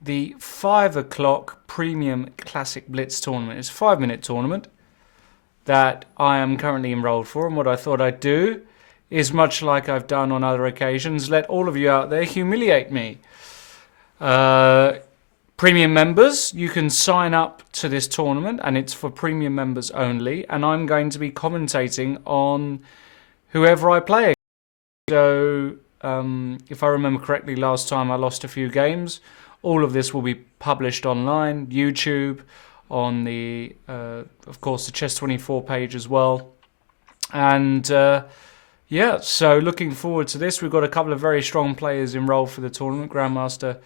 the 5 o'clock Premium Classic Blitz tournament. It's a 5-minute tournament that I am currently enrolled for, and what I thought I'd do is, much like I've done on other occasions, let all of you out there humiliate me. Premium members, you can sign up to this tournament, and it's for premium members only, and I'm going to be commentating on whoever I play. So, if I remember correctly, last time I lost a few games. All of this will be published online, YouTube, on the, of course, the Chess24 page as well. And yeah, so looking forward to this. We've got a couple of very strong players enrolled for the tournament. Grandmaster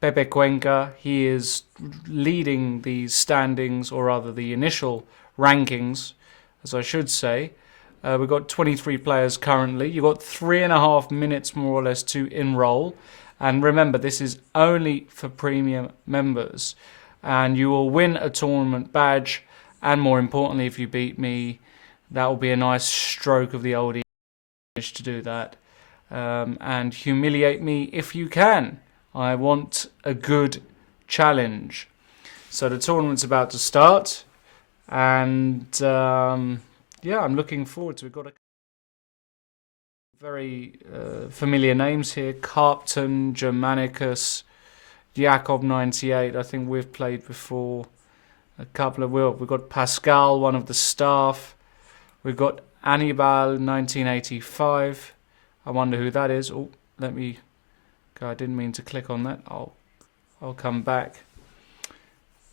Pepe Cuenca, he is leading the standings, or rather the initial rankings, as I should say. We've got 23 players currently. You've got 3.5 minutes more or less to enroll. And remember, this is only for premium members. And you will win a tournament badge. And more importantly, if you beat me, that will be a nice stroke of the old image to do that. And humiliate me if you can. I want a good challenge. So the tournament's about to start. And yeah, I'm looking forward to it. We've got a very familiar names here. Carpton, Germanicus, Jakob 98. I think we've played before. A couple of we've got Pascal, one of the staff. We've got Annibal 1985. I wonder who that is. Oh, let me go. I didn't mean to click on that. I'll come back.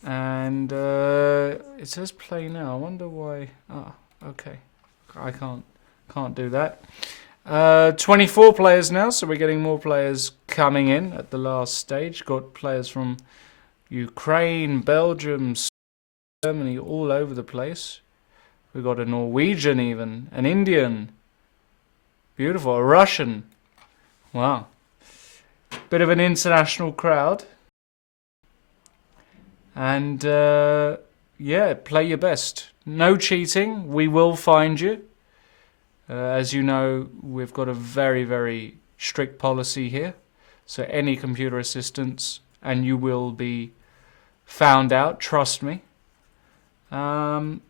And it says play now. I wonder why. Ah, okay. I can't do that. 24 players now, so we're getting more players coming in at the last stage. Got players from Ukraine, Belgium, Germany, all over the place. We've got a Norwegian even, an Indian. Beautiful, a Russian. Wow. Bit of an international crowd. And yeah, play your best. No cheating, we will find you. As you know, we've got a very, very strict policy here. So any computer assistance, and you will be found out, trust me. And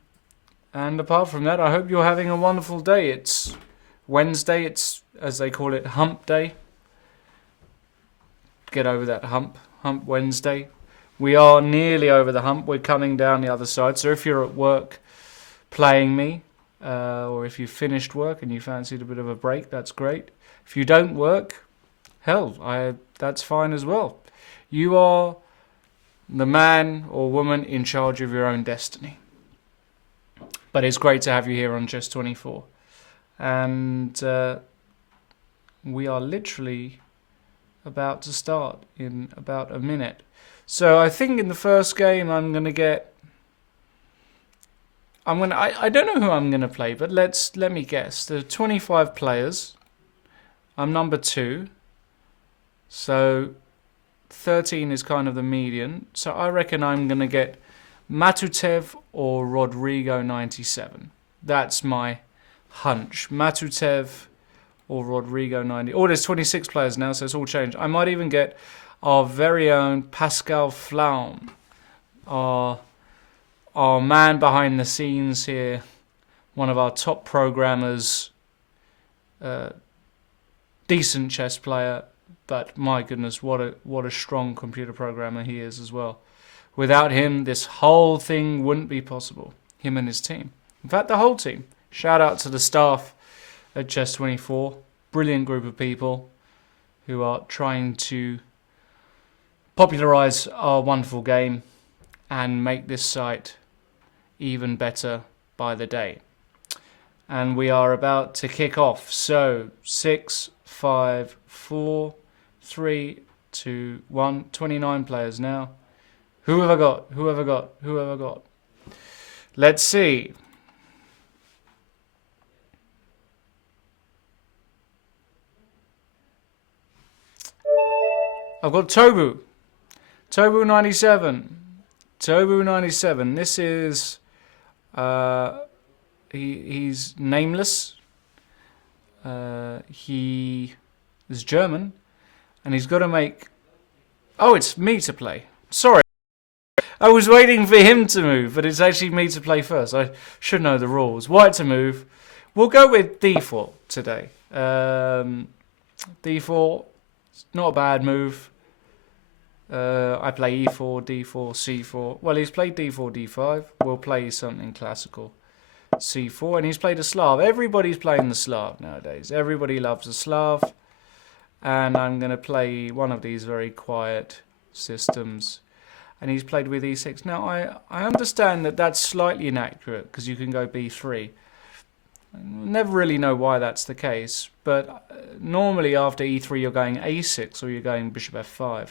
apart from that, I hope you're having a wonderful day. It's Wednesday, it's, as they call it, hump day. Get over that hump Wednesday. We are nearly over the hump. We're coming down the other side. So if you're at work playing me, or if you finished work and you fancied a bit of a break, that's great. If you don't work, hell, that's fine as well. You are the man or woman in charge of your own destiny. But it's great to have you here on Chess24. And we are literally about to start in about a minute. So I think in the first game I don't know who I'm gonna play, but let me guess. There are 25 players. I'm number 2. So 13 is kind of the median. So I reckon I'm gonna get Matutev or Rodrigo 97. That's my hunch. Matutev or Rodrigo 90. Oh, there's 26 players now, so it's all changed. I might even get our very own Pascal Flaum, our man behind the scenes here, one of our top programmers, decent chess player, but my goodness, what a strong computer programmer he is as well. Without him, this whole thing wouldn't be possible. Him and his team. In fact, the whole team. Shout out to the staff at Chess24. Brilliant group of people who are trying to popularize our wonderful game and make this site even better by the day. And we are about to kick off. So 6, 5, 4, 3, 2, 1. 29 players now. Who have I got? Let's see. I've got Tobu 97. This is he's nameless. He is German, and he's got to make Oh, it's me to play. Sorry. I was waiting for him to move, but it's actually me to play first. I should know the rules. White to move. We'll go with d4 today. d4, not a bad move. I play e4, d4, c4. Well, he's played d4, d5. We'll play something classical. c4, and he's played a Slav. Everybody's playing the Slav nowadays. Everybody loves a Slav. And I'm going to play one of these very quiet systems. And he's played with e6. Now, I understand that that's slightly inaccurate because you can go b3. I never really know why that's the case. But normally after e3 you're going a6 or you're going bishop f5.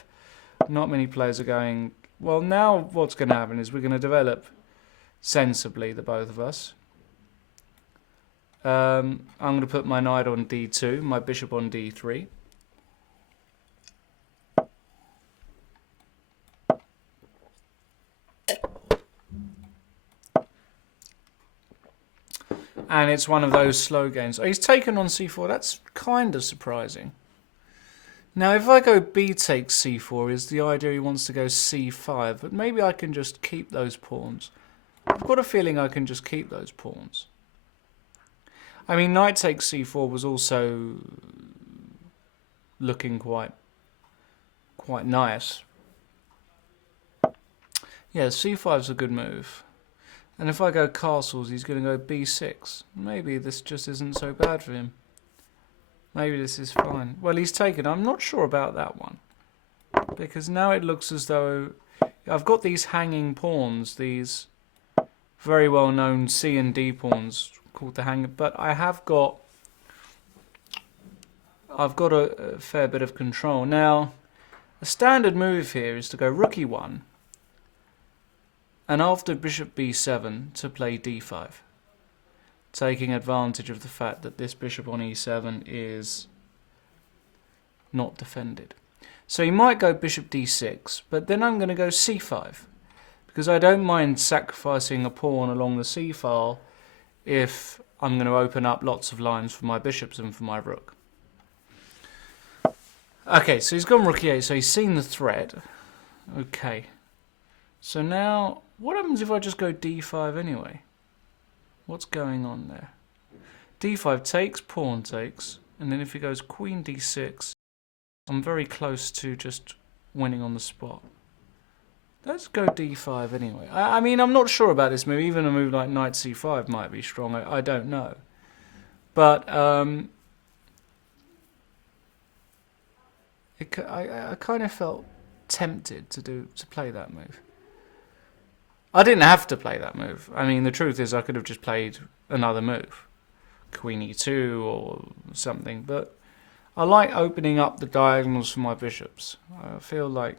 Not many players are going... Well, now what's going to happen is we're going to develop sensibly, the both of us. I'm going to put my knight on d2, my bishop on d3. And it's one of those slow games. Oh, he's taken on c4. That's kind of surprising. Now, if I go b takes c4, is the idea he wants to go c5. But maybe I can just keep those pawns. I've got a feeling I can just keep those pawns. I mean, knight takes c4 was also looking quite nice. Yeah, c5's a good move. And if I go castles, he's going to go b6. Maybe this just isn't so bad for him. Maybe this is fine. Well, he's taken. I'm not sure about that one. Because now it looks as though I've got these hanging pawns, these very well-known C and D pawns called the hang. But I've got a fair bit of control. Now, a standard move here is to go rook e1. And after bishop b7 to play d5, taking advantage of the fact that this bishop on e7 is not defended. So you might go bishop d6, but then I'm going to go c5, because I don't mind sacrificing a pawn along the c file if I'm going to open up lots of lines for my bishops and for my rook. Okay, so he's gone rook e8, so he's seen the threat. Okay. So now, what happens if I just go d5 anyway? What's going on there? d5 takes, pawn takes, and then if he goes queen d6, I'm very close to just winning on the spot. Let's go d5 anyway. I mean, I'm not sure about this move. Even a move like knight c5 might be strong. I don't know. But I kind of felt tempted to play that move. I didn't have to play that move. I mean, the truth is I could have just played another move. Queen e2 or something. But I like opening up the diagonals for my bishops. I feel like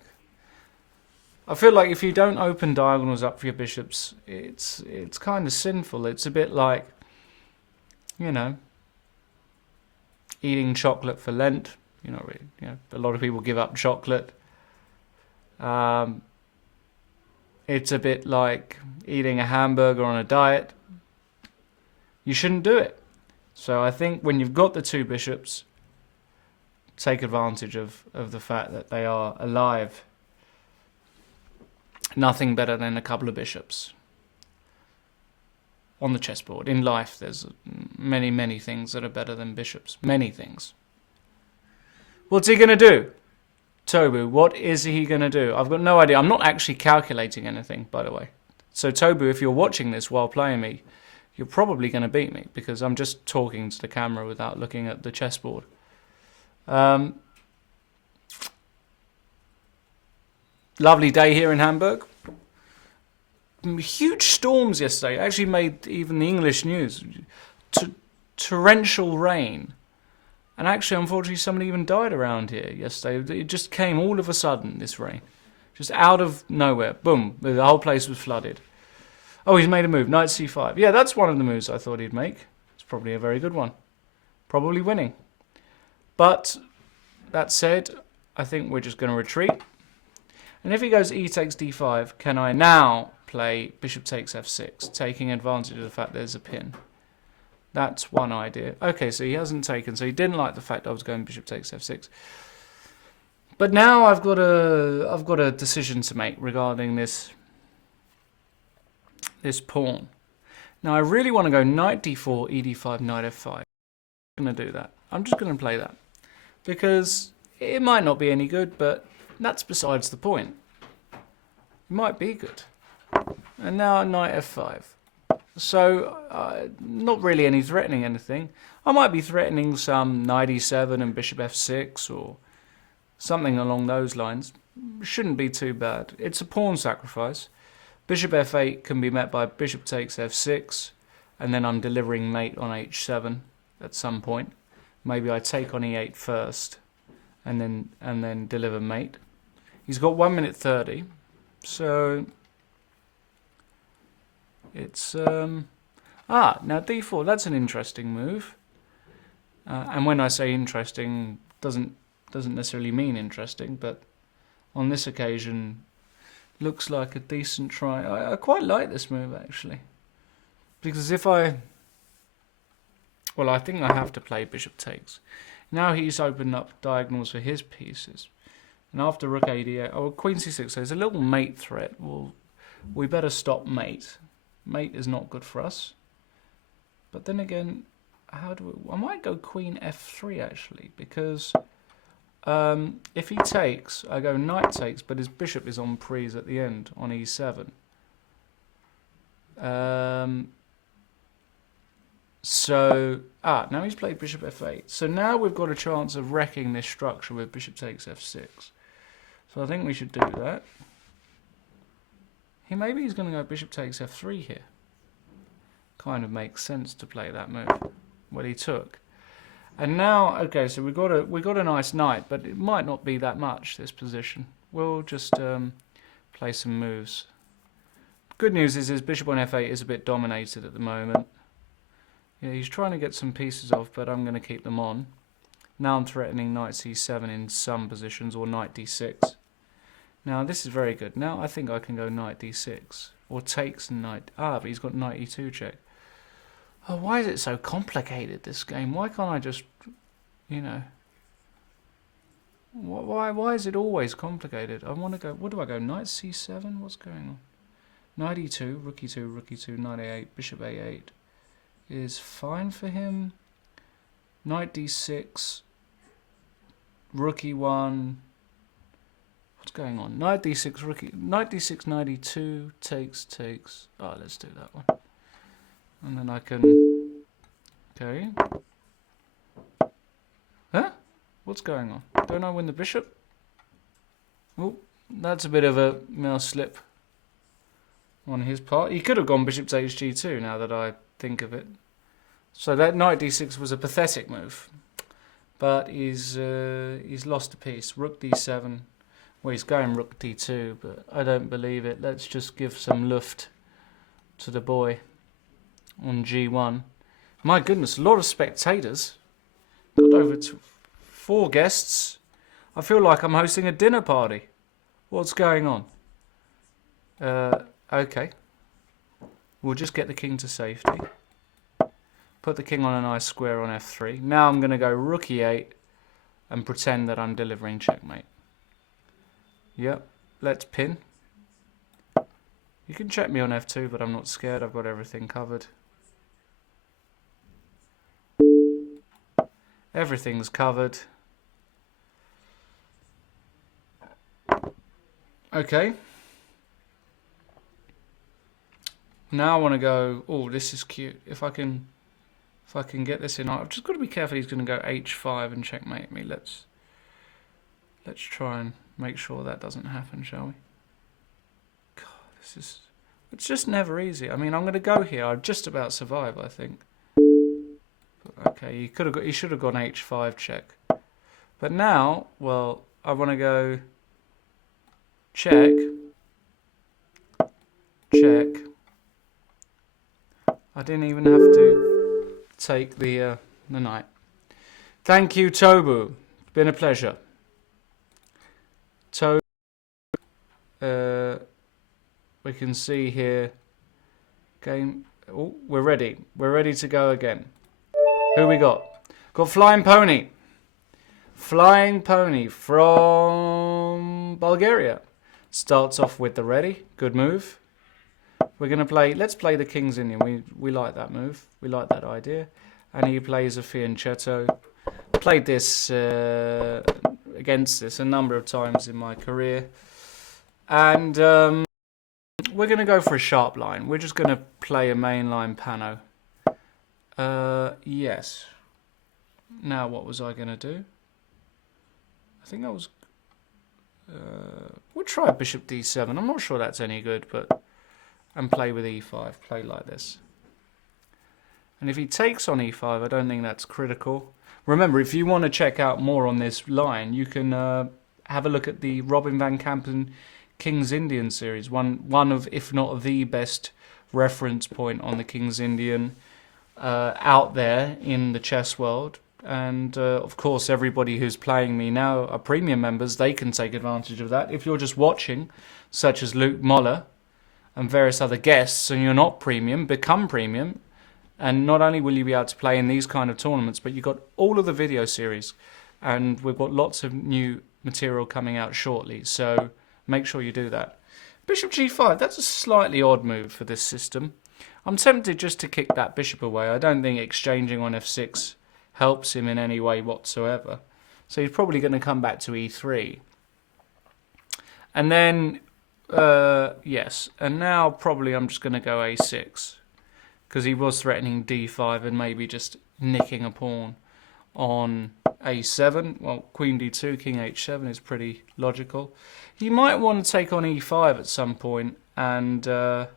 if you don't open diagonals up for your bishops, it's kind of sinful. It's a bit like, you know, eating chocolate for Lent. A lot of people give up chocolate. It's a bit like eating a hamburger on a diet. You shouldn't do it. So I think when you've got the two bishops, take advantage of the fact that they are alive. Nothing better than a couple of bishops on the chessboard. In life, there's many, many things that are better than bishops. Many things. What's he going to do? Tobu, what is he going to do? I've got no idea. I'm not actually calculating anything, by the way. So Tobu, if you're watching this while playing me, you're probably going to beat me because I'm just talking to the camera without looking at the chessboard. Lovely day here in Hamburg. Huge storms yesterday. Actually made even the English news. Torrential rain. And actually, unfortunately, somebody even died around here yesterday. It just came all of a sudden, this rain. Just out of nowhere. Boom. The whole place was flooded. Oh, he's made a move. Knight c5. Yeah, that's one of the moves I thought he'd make. It's probably a very good one. Probably winning. But, that said, I think we're just going to retreat. And if he goes e takes d5, can I now play bishop takes f6, taking advantage of the fact there's a pin? That's one idea. Okay, so he hasn't taken. So he didn't like the fact I was going bishop takes f6. But now I've got a decision to make regarding this pawn. Now I really want to go knight d4, e d5, knight f5. I'm going to do that. I'm just going to play that because it might not be any good, but that's besides the point. It might be good. And now knight f5. So not really any threatening anything. I might be threatening some knight e7 and bishop f6 or something along those lines. Shouldn't be too bad. It's a pawn sacrifice. Bishop f8 can be met by bishop takes f6, and then I'm delivering mate on h7 at some point. Maybe I take on e8 first, and then deliver mate. He's got 1 minute 30, so it's now d4. That's an interesting move, and when I say interesting, doesn't necessarily mean interesting, but on this occasion looks like a decent try. I quite like this move actually, because if I think I have to play bishop takes. Now he's opened up diagonals for his pieces, and after rook a8, queen c6, so there's a little mate threat. Well, we better stop mate. Mate is not good for us. But then again, I might go queen f3 actually, because if he takes, I go knight takes, but his bishop is on prise at the end on e7. Now he's played bishop f8. So now we've got a chance of wrecking this structure with bishop takes f6. So I think we should do that. Maybe he's going to go bishop takes f3 here. Kind of makes sense to play that move. What he took. And now, okay, so we got a nice knight, but it might not be that much, this position. We'll just play some moves. Good news is his bishop on f8 is a bit dominated at the moment. Yeah, he's trying to get some pieces off, but I'm going to keep them on. Now I'm threatening knight c7 in some positions, or knight d6. Now this is very good. Now I think I can go knight d6, or takes knight. But he's got knight e2 check. Oh, why is it so complicated, this game? Why can't I just, why is it always complicated? I want to go, what do I go, knight c7? What's going on? Knight e2, rook e2, rook e2, knight a8, bishop a8 is fine for him. Knight d6, rook e1. What's going on? Knight d6, rook e, knight d6, knight e2, takes. Oh, let's do that one. And then I can... Okay. Huh? What's going on? Don't I win the bishop? Oh, that's a bit of a mouse slip on his part. He could have gone bishop to hg2 now that I think of it. So that knight d6 was a pathetic move. But he's lost a piece. Rook d7. Well, he's going rook d2, but I don't believe it. Let's just give some luft to the boy on g1. My goodness, a lot of spectators. Got over 4 guests. I feel like I'm hosting a dinner party. What's going on? Okay. We'll just get the king to safety. Put the king on a nice square on f3. Now I'm going to go rook e8 and pretend that I'm delivering checkmate. Yep, let's pin. You can check me on f2, but I'm not scared. I've got everything covered. Everything's covered. Okay. Now I want to go, oh, this is cute. If I can get this in, I've just got to be careful. He's going to go h5 and checkmate me. Let's try and make sure that doesn't happen, shall we? God, it's just never easy. I mean, I'm going to go here. I've just about survived, I think. Okay, he should have gone h5 check. But now, well, I want to go check. I didn't even have to take the knight. Thank you, Tobu. It's been a pleasure. Tobu, we can see here. Game. Oh, we're ready. We're ready to go again. Who we got? Got Flying Pony. Flying Pony from Bulgaria. Starts off with the ready. Good move. We're going to play... Let's play the King's Indian. We like that move. We like that idea. And he plays a fianchetto. Played this against this a number of times in my career. And we're going to go for a sharp line. We're just going to play a mainline pano. Yes. Now what was I going to do? I think I was... we'll try bishop d7. I'm not sure that's any good, but... And play with e5. Play like this. And if he takes on e5, I don't think that's critical. Remember, if you want to check out more on this line, you can have a look at the Robin van Kampen King's Indian series. One of, if not the best reference point on the King's Indian out there in the chess world. And of course, everybody who's playing me now are premium members. They can take advantage of that. If you're just watching, such as Luke Moller and various other guests, and you're not premium, become premium. And not only will you be able to play in these kind of tournaments, but you've got all of the video series. And we've got lots of new material coming out shortly. So make sure you do that. Bishop g5, that's a slightly odd move for this system. I'm tempted just to kick that bishop away. I don't think exchanging on f6 helps him in any way whatsoever. So he's probably going to come back to e3. And then, yes. And now probably I'm just going to go a6. Because he was threatening d5 and maybe just nicking a pawn on a7. Well, queen d2, king h7 is pretty logical. He might want to take on e5 at some point. And, yeah,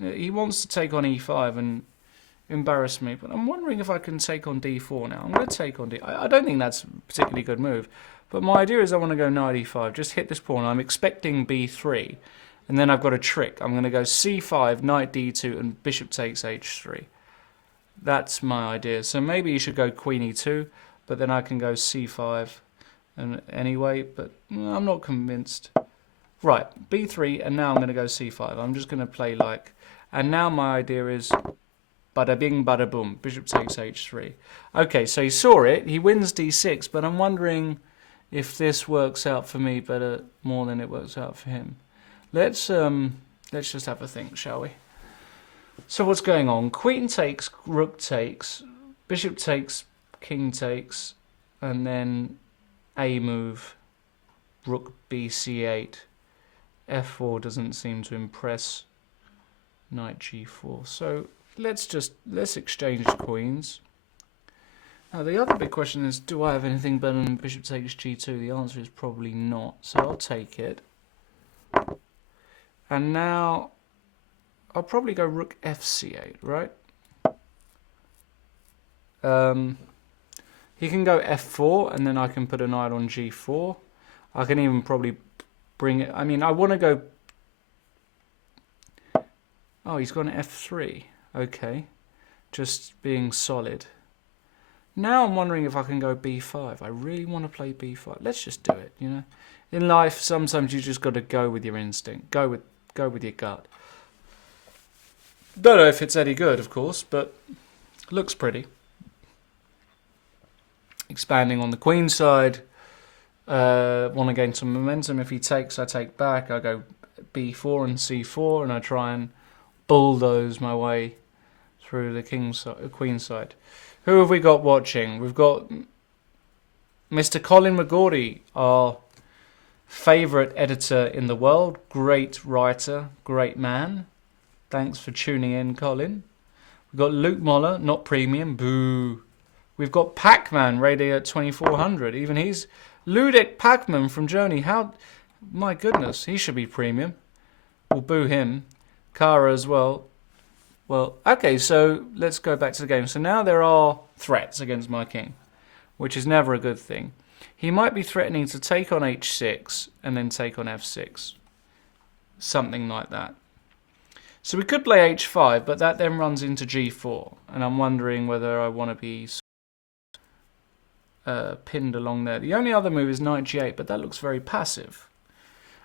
he wants to take on e5 and embarrass me. But I'm wondering if I can take on d4 now. I'm going to take on d... I don't think that's a particularly good move. But my idea is I want to go knight e5. Just hit this pawn. I'm expecting b3. And then I've got a trick. I'm going to go c5, knight d2, and bishop takes h3. That's my idea. So maybe you should go queen e2, but then I can go c5 and anyway, but I'm not convinced. Right, b3, and now I'm going to go c5. I'm just going to play like... And now my idea is bada bing, bada boom. Bishop takes h3. Okay, so he saw it. He wins d6, but I'm wondering if this works out for me better more than it works out for him. Let's just have a think, shall we? So what's going on? Queen takes, rook takes, bishop takes, king takes, and then a move, rook b c8, f4 doesn't seem to impress, knight g4. So let's exchange queens. Now the other big question is, do I have anything better than bishop takes g2? The answer is probably not. So I'll take it. And now, I'll probably go rook fc8, right? He can go f4, and then I can put a knight on g4. I can even probably bring it... I mean, I want to go... Oh, he's gone f3. Okay. Just being solid. Now I'm wondering if I can go b5. I really want to play b5. Let's just do it, you know? In life, sometimes you just got to go with your instinct. Go with your gut. Don't know if it's any good, of course, but looks pretty. Expanding on the queen side. Want to gain some momentum. If he takes, I take back. I go b4 and c4, and I try and bulldoze my way through the queen side. Who have we got watching? We've got Mr. Colin McGordy, our favourite editor in the world, great writer, great man. Thanks for tuning in, Colin. We've got Luke Moller, not premium, boo. We've got Pac-Man rated at 2400. Even he's Ludek Pac-Man from Germany. How, my goodness, he should be premium. We'll boo him. Kara as well. Well, okay, so let's go back to the game. So now there are threats against my king, which is never a good thing. He might be threatening to take on h6 and then take on f6. Something like that. So we could play h5, but that then runs into g4. And I'm wondering whether I want to be pinned along there. The only other move is knight g8, but that looks very passive.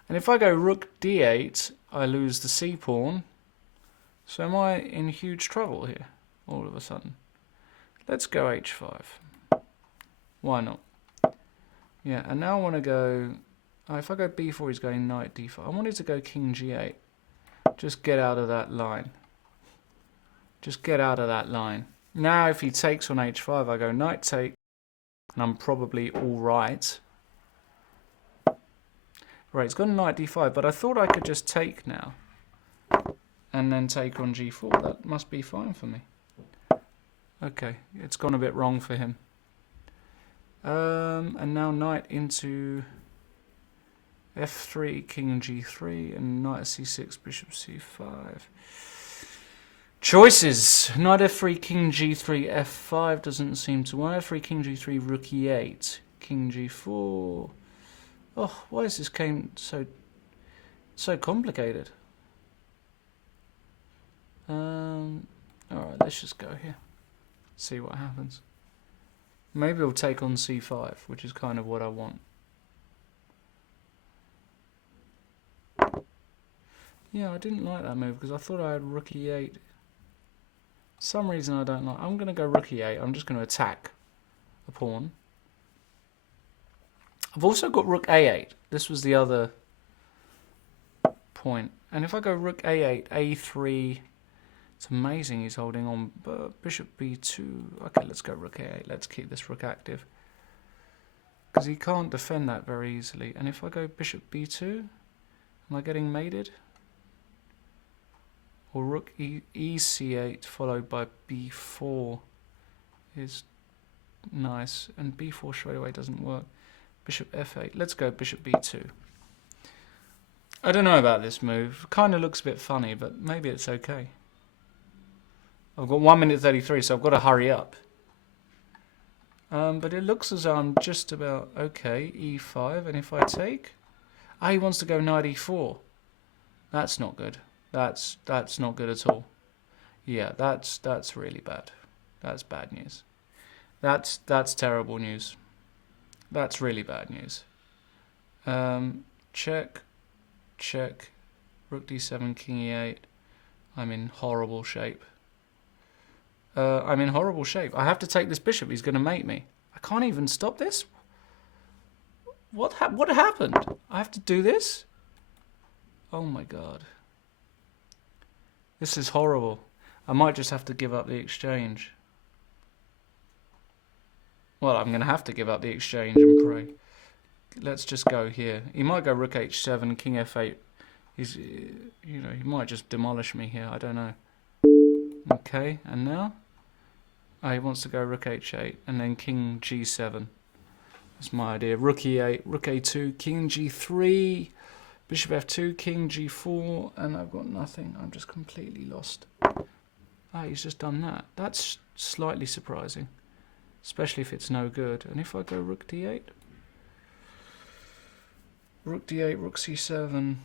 And if I go rook d8, I lose the c-pawn. So am I in huge trouble here all of a sudden? Let's go h5. Why not? Yeah, and now I want to go... if I go b4, he's going knight d5. I wanted to go king g8. Just get out of that line. Just get out of that line. Now if he takes on h5, I go knight take, and I'm probably all right. Right, he's got a knight d5, but I thought I could just take now. And then take on g4. That must be fine for me. Okay, it's gone a bit wrong for him. And now knight into f3, king g3, and knight c6, bishop c5. Choices. Knight f3, king g3, f5 doesn't seem to work. f3, king g3, rook e8, king g4. Oh, why is this game so complicated? Alright, let's just go here. See what happens. Maybe we'll take on c5, which is kind of what I want. Yeah, I didn't like that move because I thought I had rook e8. Some reason I don't like. I'm going to go rook e8. I'm just going to attack the pawn. I've also got rook a8. This was the other point. And if I go rook a8, a3, it's amazing he's holding on. But bishop b2. Okay, let's go rook a8. Let's keep this rook active. Because he can't defend that very easily. And if I go bishop b2, am I getting mated? Or rook ec8 followed by b4 is nice. And b4 straight away doesn't work. Bishop f8. Let's go bishop b2. I don't know about this move. Kind of looks a bit funny, but maybe it's okay. I've got 1 minute 33, so I've got to hurry up. But it looks as though I'm just about okay. e5, and if I take... he wants to go knight e4. That's not good. That's not good at all. Yeah, that's really bad. That's bad news. That's terrible news. That's really bad news. Check, rook d7, king e8. I'm in horrible shape. I have to take this bishop. He's going to mate me. I can't even stop this. What happened? I have to do this? Oh my god. This is horrible. I might just have to give up the exchange. Well, I'm going to have to give up the exchange and pray. Let's just go here. He might go rook h7, king f8. He's, he might just demolish me here. I don't know. Okay, and now? He wants to go rook h8 and then king g7. That's my idea. Rook e8, rook a2, king g3, bishop f2, king g4, and I've got nothing. I'm just completely lost. He's just done that. That's slightly surprising, especially if it's no good. And if I go rook d8, rook c7,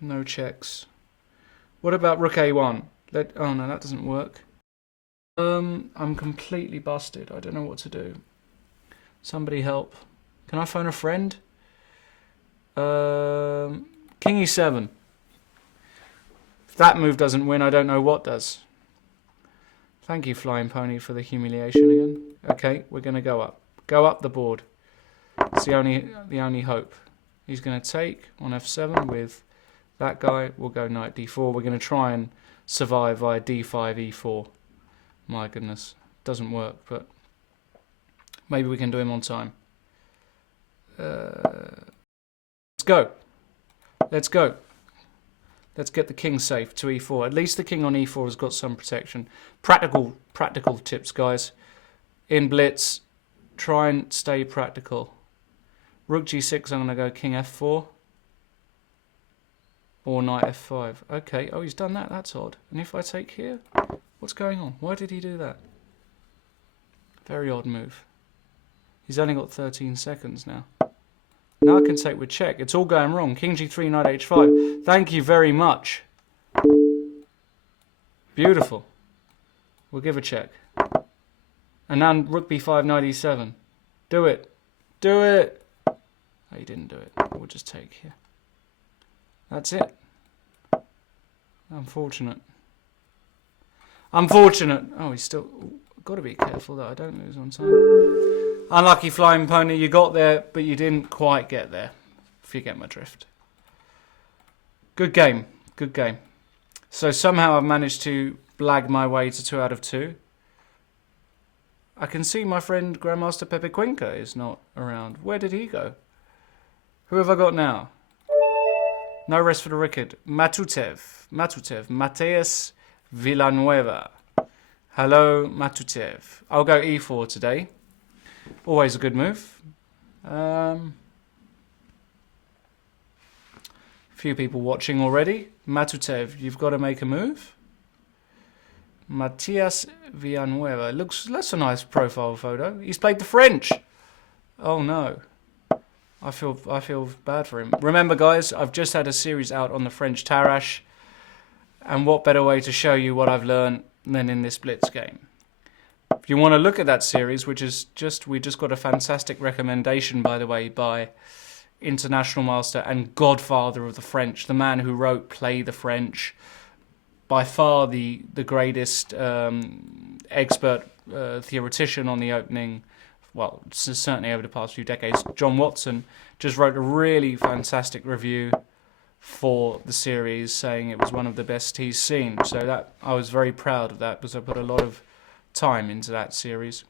no checks. What about rook a1? Oh no, that doesn't work. I'm completely busted. I don't know what to do. Somebody help. Can I phone a friend? King e7. If that move doesn't win, I don't know what does. Thank you, Flying Pony, for the humiliation again. Okay, we're going to go up. Go up the board. It's the only hope. He's going to take on f7 with that guy. We'll go knight d4. We're going to try and survive via d5, e4. My goodness. Doesn't work, but maybe we can do him on time. Let's go. Let's go. Let's get the king safe to e4. At least the king on e4 has got some protection. Practical tips, guys. In blitz, try and stay practical. Rook g6, I'm going to go king f4. Or knight f5. Okay, oh, he's done that. That's odd. And if I take here? What's going on? Why did he do that? Very odd move. He's only got 13 seconds now. Now I can take with check. It's all going wrong. King g3, knight h5. Thank you very much. Beautiful. We'll give a check. And now rook b5, knight e7. Do it. Do it. Oh, he didn't do it. We'll just take here. That's it. Unfortunate. Unfortunate. Oh, he's still... Got to be careful that I don't lose on time. Unlucky flying pony, you got there, but you didn't quite get there, if you get my drift. Good game, good game. So somehow I've managed to blag my way to 2 out of 2. I can see my friend Grandmaster Pepe Cuenca is not around. Where did he go? Who have I got now? No rest for the wicked. Matutev, Mateus Villanueva. Hello, Matutev. I'll go e4 today. Always a good move. Few people watching already. Matutev, you've got to make a move. Matias Villanueva. That's a nice profile photo. He's played the French. Oh no. I feel bad for him. Remember guys, I've just had a series out on the French Tarrasch. And what better way to show you what I've learned than in this Blitz game. If you want to look at that series, we just got a fantastic recommendation, by the way, by International Master and Godfather of the French, the man who wrote Play the French, by far the greatest expert theoretician on the opening, well, certainly over the past few decades. John Watson just wrote a really fantastic review for the series, saying it was one of the best he's seen. So that I was very proud of that, because I put a lot of time into that series.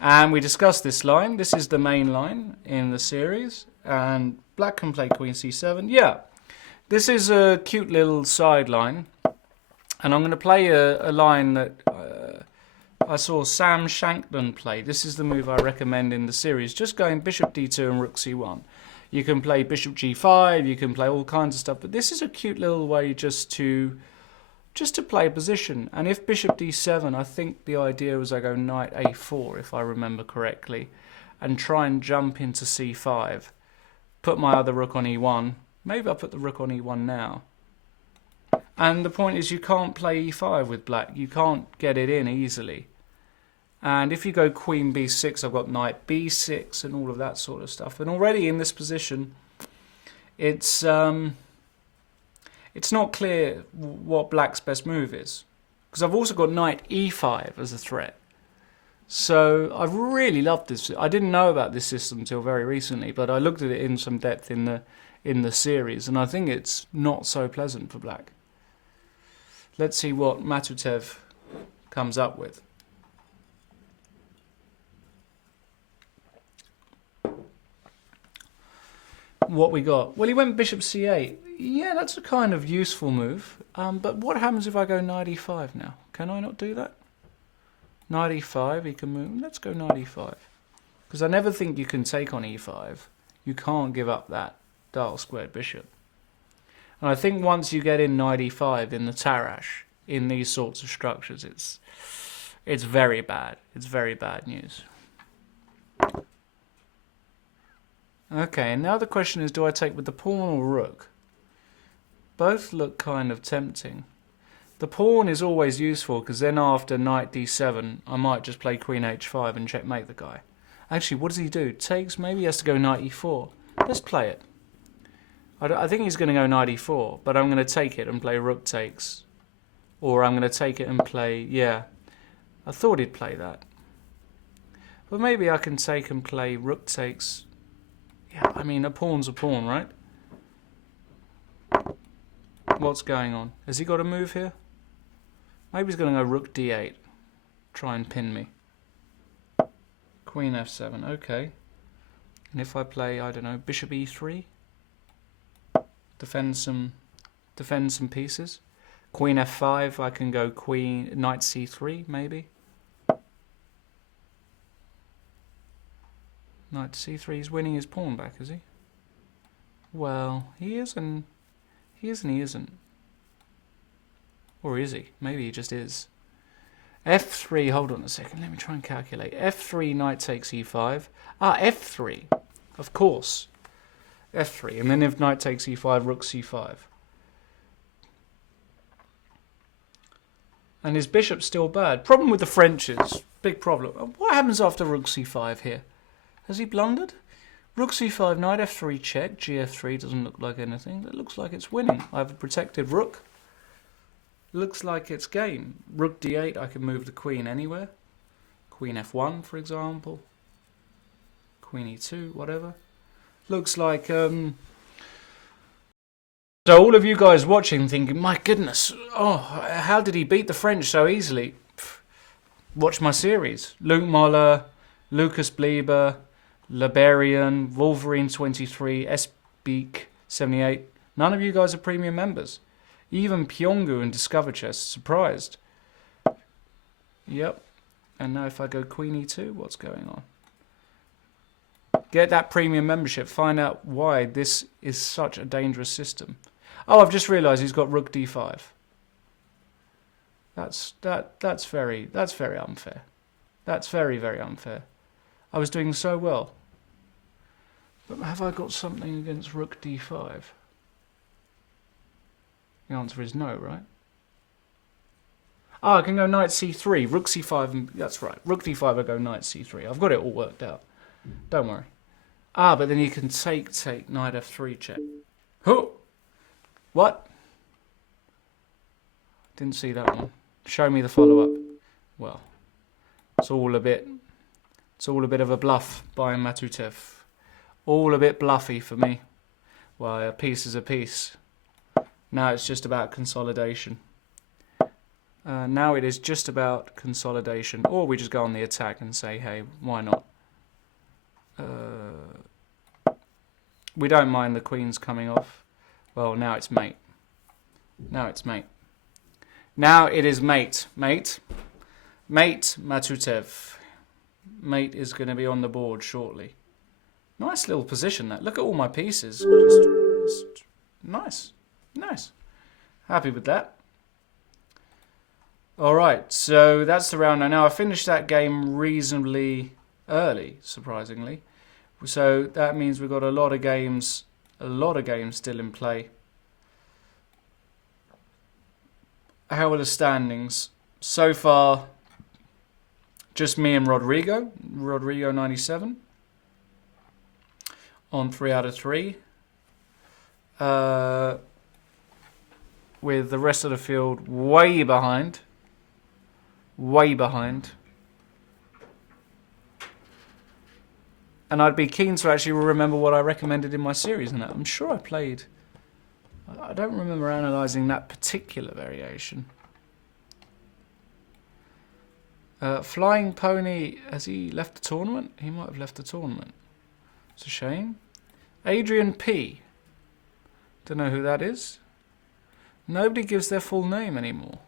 And we discussed this line. This is the main line in the series. And black can play Queen C7. Yeah, this is a cute little side line. And I'm going to play a line that I saw Sam Shankland play. This is the move I recommend in the series. Just going Bishop D2 and Rook C1. You can play Bishop G5. You can play all kinds of stuff. But this is a cute little way just to play a position. And if Bishop D7, I think the idea was I go Knight A4, if I remember correctly, and try and jump into C5. Put my other rook on E1. Maybe I'll put the rook on E1 now. And the point is, you can't play E5 with black. You can't get it in easily. And if you go Queen B6, I've got Knight B6 and all of that sort of stuff. And already in this position, it's not clear what black's best move is. Because I've also got Knight E5 as a threat. So I've really loved this. I didn't know about this system until very recently, but I looked at it in some depth in the series, and I think it's not so pleasant for black. Let's see what Matutev comes up with. What we got? Well, he went Bishop C8. Yeah, that's a kind of useful move. But what happens if I go Knight E5 now? Can I not do that? Knight E5, he can move. Let's go Knight E5. Because I never think you can take on E5. You can't give up that dial squared bishop. And I think once you get in Knight E5 in the Tarrasch, in these sorts of structures, it's very bad. It's very bad news. Okay, and now the question is, do I take with the pawn or rook? Both look kind of tempting. The pawn is always useful, because then after Knight D7, I might just play Queen H5 and checkmate the guy. Actually, what does he do? Takes, maybe he has to go Knight E4. Let's play it. I think he's going to go Knight E4, but I'm going to take it and play Rook takes. Or I'm going to take it and play, yeah. I thought he'd play that. But maybe I can take and play Rook takes. Yeah, I mean, a pawn's a pawn, right? What's going on? Has he got a move here? Maybe he's going to go Rook D8. Try and pin me. Queen F7, okay. And if I play, I don't know, Bishop E3? Defend some pieces. Queen F5, I can go Knight C3, maybe. Knight C3, he's winning his pawn back, is he? Well, he is and he isn't. Or is he? Maybe he just is. F3, hold on a second, let me try and calculate. F3, Knight takes E5. Ah, F3, of course. F3, and then if Knight takes E5, Rook C5. And his bishop's still bad. Problem with the French is, big problem. What happens after Rook C5 here? Has he blundered? Rook C5, Knight F3 check, Gf3 doesn't look like anything. That looks like it's winning. I have a protected rook. Looks like it's game. Rook D8, I can move the queen anywhere. Queen F1, for example. Queen e2, whatever. Looks like... So all of you guys watching thinking, my goodness, oh, how did he beat the French so easily? Watch my series. Luke Moller, Lucas Bleber, Liberian, Wolverine 23, Esbeek 78. None of you guys are premium members. Even Pyongu and Discover Chest. Surprised. Yep. And now if I go Queen e2, what's going on? Get that premium membership. Find out why this is such a dangerous system. Oh, I've just realised he's got Rook d5. That's very unfair. That's very, very unfair. I was doing so well. But have I got something against Rook d5? The answer is no, right? Ah, I can go Knight c3, Rook c5, and that's right. Rook d5, I go Knight c3. I've got it all worked out. Don't worry. Ah, but then you can take Knight f3 check. Huh! What? Didn't see that one. Show me the follow-up. Well, it's all a bit of a bluff by Matutev. All a bit bluffy for me. Well, a piece is a piece. Now it's just about consolidation. Now it is just about consolidation. Or we just go on the attack and say, hey, why not? We don't mind the queens coming off. Well, now it's mate. Now it's mate. Now it is mate. Mate. Mate Matutev. Mate is going to be on the board shortly. Nice little position that. Look at all my pieces. Just nice. Nice. Happy with that. Alright, so that's the round. Now I finished that game reasonably early, surprisingly. So that means we've got a lot of games still in play. How are the standings? So far, just me and Rodrigo. Rodrigo 97 on 3 out of 3. With the rest of the field way behind. Way behind. And I'd be keen to actually remember what I recommended in my series. And I'm sure I played... I don't remember analysing that particular variation. Flying Pony, has he left the tournament? He might have left the tournament. It's a shame. Adrian P. Don't know who that is. Nobody gives their full name anymore.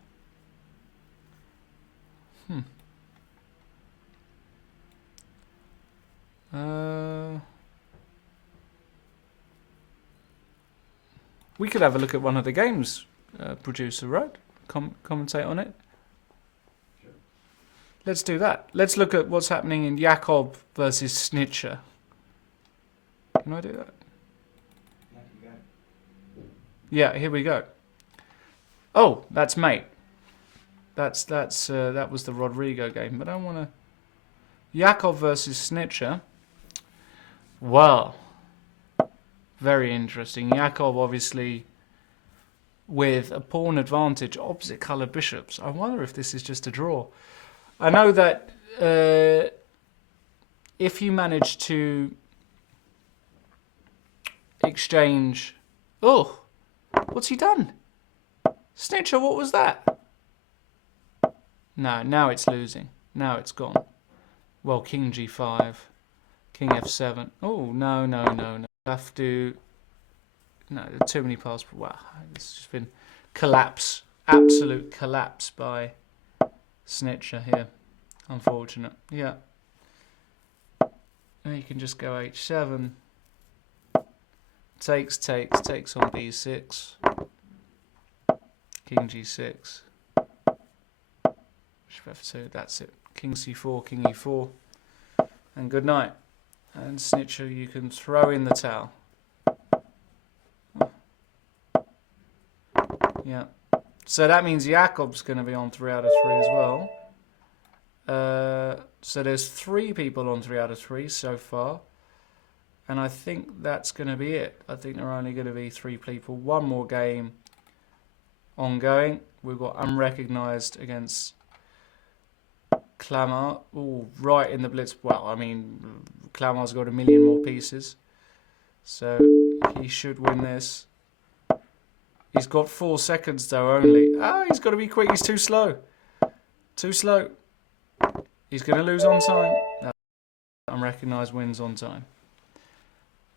We could have a look at one of the games, producer, right? Commentate on it. Sure. Let's do that. Let's look at what's happening in Jakob versus Snitcher. Can I do that? Yeah, here we go. Oh, that's mate. That was the Rodrigo game, but I don't want to. Jakob versus Snitcher. Well, very interesting. Jakob obviously with a pawn advantage, opposite colour bishops. I wonder if this is just a draw. I know that if you manage to exchange... Oh, what's he done? Snitcher, what was that? No, now it's losing. Now it's gone. Well, king g5, king f7. Oh, no. Have to... No, there are too many paths. Wow, it's just been collapse. Absolute collapse by Snitcher here. Unfortunate. Yeah. Now you can just go h7. Takes on b6. King g6. Bishop f2, that's it. King c4, king e4. And good night. And Snitcher, you can throw in the towel. Yeah. So that means Jakob's going to be on 3 out of 3 as well. So there's 3 people on 3 out of 3 so far. And I think that's going to be it. I think there are only going to be 3 people. One more game ongoing. We've got Unrecognised against Clamart. Oh, right in the blitz. Well, I mean, Klaumar's got a million more pieces. So he should win this. He's got 4 seconds though only. Ah, he's got to be quick. He's too slow. Too slow. He's going to lose on time. No, unrecognised wins on time.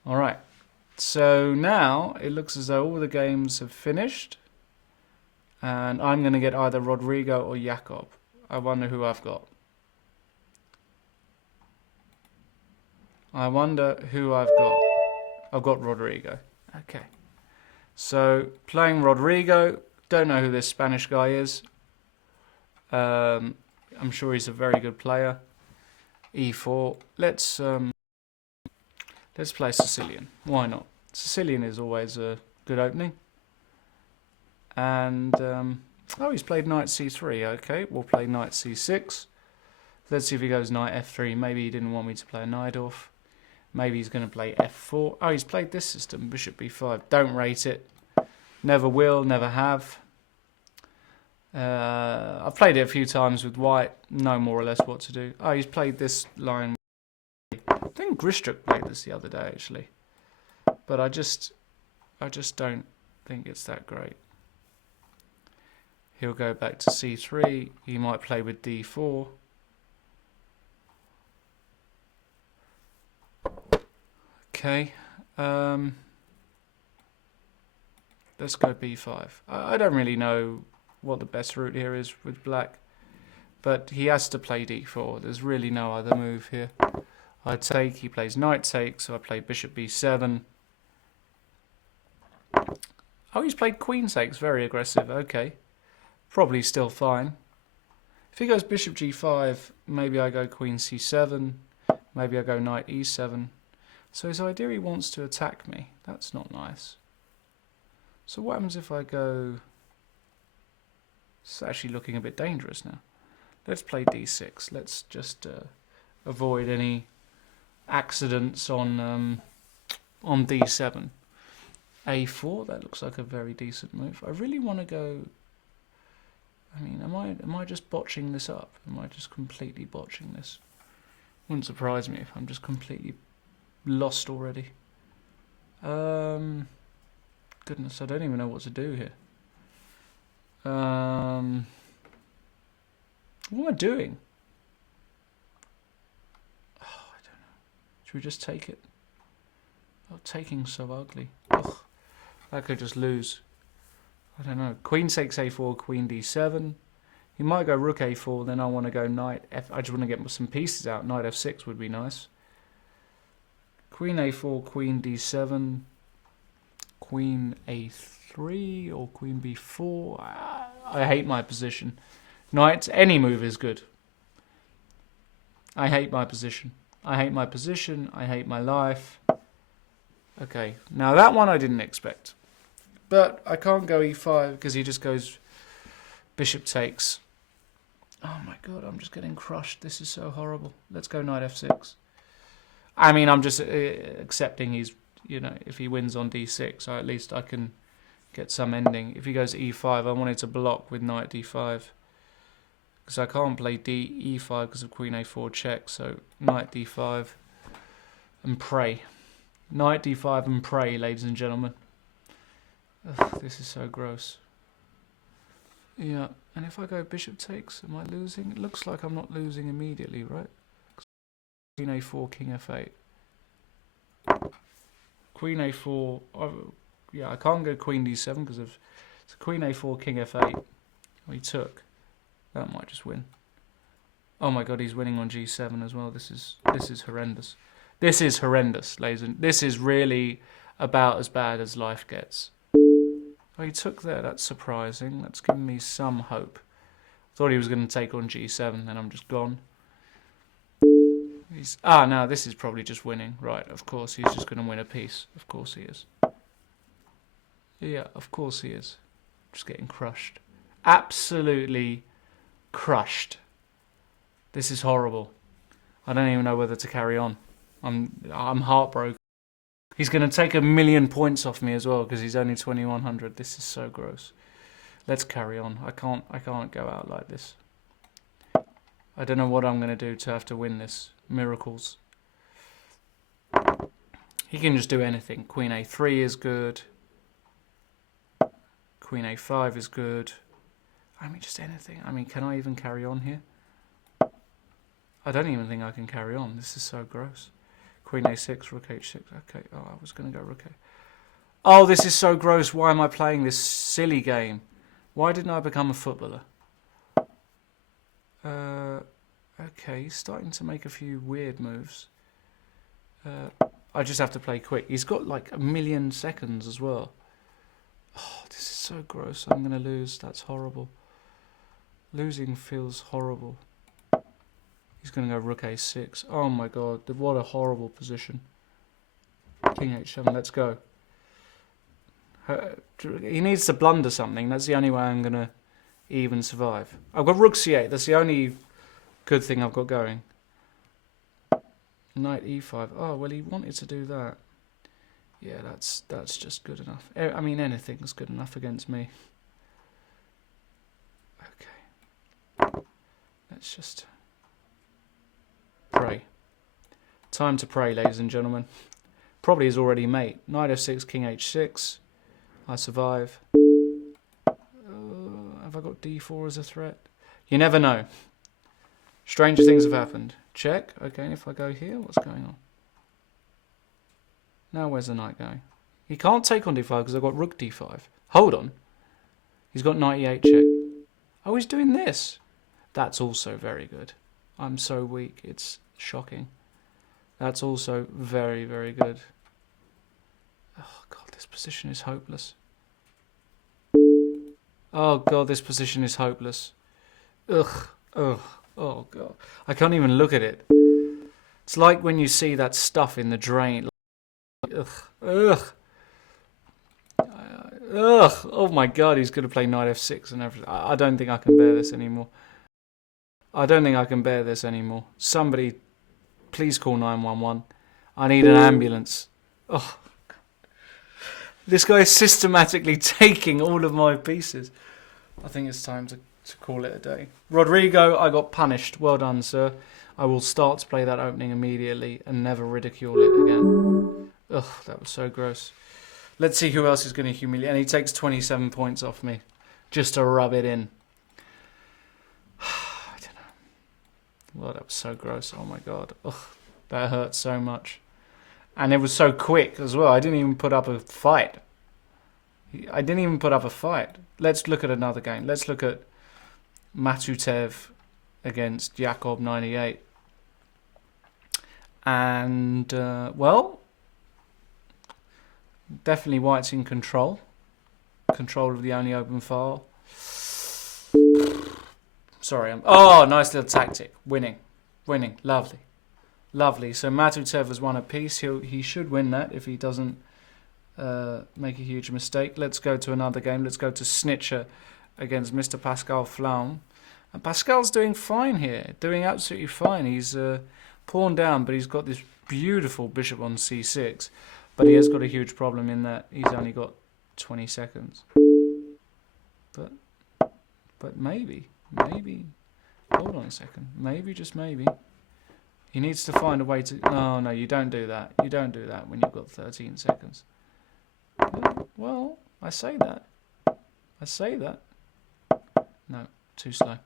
All right. So now it looks as though all the games have finished. And I'm going to get either Rodrigo or Jakob. I wonder who I've got. I wonder who I've got. I've got Rodrigo. Okay. So playing Rodrigo. Don't know who this Spanish guy is. I'm sure he's a very good player. E4. Let's play Sicilian. Why not? Sicilian is always a good opening. And oh, he's played knight c3. Okay, we'll play knight c6. Let's see if he goes knight f3. Maybe he didn't want me to play a knight off. Maybe he's going to play f4. Oh, he's played this system, bishop b5. Don't rate it. Never will, never have. I've played it a few times with white. Know more or less what to do. Oh, he's played this line. I think Gristrup played this the other day, actually. But I just don't think it's that great. He'll go back to c3. He might play with d4. Okay. Let's go b5. I don't really know what the best route here is with black. But he has to play d4. There's really no other move here. I take, he plays knight take, so I play bishop b7. Oh, he's played queen takes, very aggressive. Okay. Probably still fine. If he goes bishop g5, maybe I go queen c7. Maybe I go knight e7. So his idea, he wants to attack me. That's not nice. So what happens if I go... It's actually looking a bit dangerous now. Let's play d6. Let's just avoid any accidents on d7. a4, that looks like a very decent move. I really want to go... I mean, am I just botching this up? Am I just completely botching this? Wouldn't surprise me if I'm just completely lost already. Goodness, I don't even know what to do here. What am I doing? Oh, I don't know. Should we just take it? Oh, taking's so ugly. Ugh, I could just lose. I don't know. Queen takes a4, queen d7. He might go rook a4, then I want to go knight f. I just want to get some pieces out. Knight f6 would be nice. Queen a4, queen d7, queen a3 or queen b4. I hate my position. Knight, any move is good. I hate my position. I hate my position. I hate my life. Okay, now that one I didn't expect. But I can't go e5 because he just goes bishop takes. Oh my god, I'm just getting crushed. This is so horrible. Let's go knight f6. I mean, I'm just accepting he's, you know, if he wins on d6, so at least I can get some ending. If he goes e5, I wanted to block with knight d5. Because I can't play e5 because of queen a4 check, so knight d5 and pray. Knight d5 and pray, ladies and gentlemen. Ugh, this is so gross. Yeah, and if I go bishop takes, am I losing? It looks like I'm not losing immediately, right? Queen a4, king f8. Queen a4. Yeah, I can't go queen d7 because of so queen a4, king f8. Oh, he took. That might just win. Oh my god, he's winning on g7 as well. This is horrendous. This is horrendous, ladies and this is really about as bad as life gets. Oh, he took there. That's surprising. That's given me some hope. Thought he was going to take on g7, then I'm just gone. No, this is probably just winning. Right, of course, he's just going to win a piece. Of course he is. Yeah, of course he is. Just getting crushed. Absolutely crushed. This is horrible. I don't even know whether to carry on. I'm heartbroken. He's going to take 1,000,000 points off me as well because he's only 2100. This is so gross. Let's carry on. I can't go out like this. I don't know what I'm going to do to have to win this. Miracles. He can just do anything. Queen a3 is good. Queen a5 is good. I mean, just anything. I mean, can I even carry on here? I don't even think I can carry on. This is so gross. Queen a6, rook h6. Okay, oh, I was going to go rook a. Oh, this is so gross. Why am I playing this silly game? Why didn't I become a footballer? Okay, he's starting to make a few weird moves. I just have to play quick. He's got like 1,000,000 seconds as well. Oh, this is so gross. I'm going to lose. That's horrible. Losing feels horrible. He's going to go rook a6. Oh my god, what a horrible position. King h7, let's go. He needs to blunder something. That's the only way I'm going to even survive. I've got rook c8. That's the only good thing I've got going. Knight e5. Oh, well, he wanted to do that. Yeah, that's just good enough. I mean, anything's good enough against me. Okay. Let's just pray. Time to pray, ladies and gentlemen. Probably is already mate. Knight f6, king h6. I survive. Have I got d4 as a threat? You never know. Stranger things have happened. Check. Okay, and if I go here, what's going on? Now where's the knight going? He can't take on d5 because I've got rook d5. Hold on. He's got knight e8 check. Oh, he's doing this. That's also very good. I'm so weak. It's shocking. That's also very, very good. Oh, God, this position is hopeless. Oh, God, this position is hopeless. Ugh. Ugh. Oh, God. I can't even look at it. It's like when you see that stuff in the drain. Ugh. Ugh. Ugh. Oh, my God, he's going to play knight f6 and everything. I don't think I can bear this anymore. I don't think I can bear this anymore. Somebody, please call 911. I need an ambulance. Oh. This guy is systematically taking all of my pieces. I think it's time to call it a day. Rodrigo, I got punished. Well done, sir. I will start to play that opening immediately and never ridicule it again. Ugh, that was so gross. Let's see who else is going to humiliate. And he takes 27 points off me just to rub it in. I don't know. Well, that was so gross. Oh my God. Ugh, that hurt so much. And it was so quick as well. I didn't even put up a fight. Let's look at another game. Let's look at Matutev against Jakob 98. And, well, definitely White's in control. Control of the only open file. Sorry. Oh, nice little tactic. Winning. Lovely. Lovely. So Matutev has won a piece. He should win that if he doesn't make a huge mistake. Let's go to another game. Let's go to Snitcher against Mr. Pascal Flaum. And Pascal's doing fine here. Doing absolutely fine. He's pawn down, but he's got this beautiful bishop on c6. But he has got a huge problem in that he's only got 20 seconds. But maybe. Hold on a second. Maybe, just maybe. He needs to find a way to... Oh, no, you don't do that. You don't do that when you've got 13 seconds. Well, I say that. No, too slow.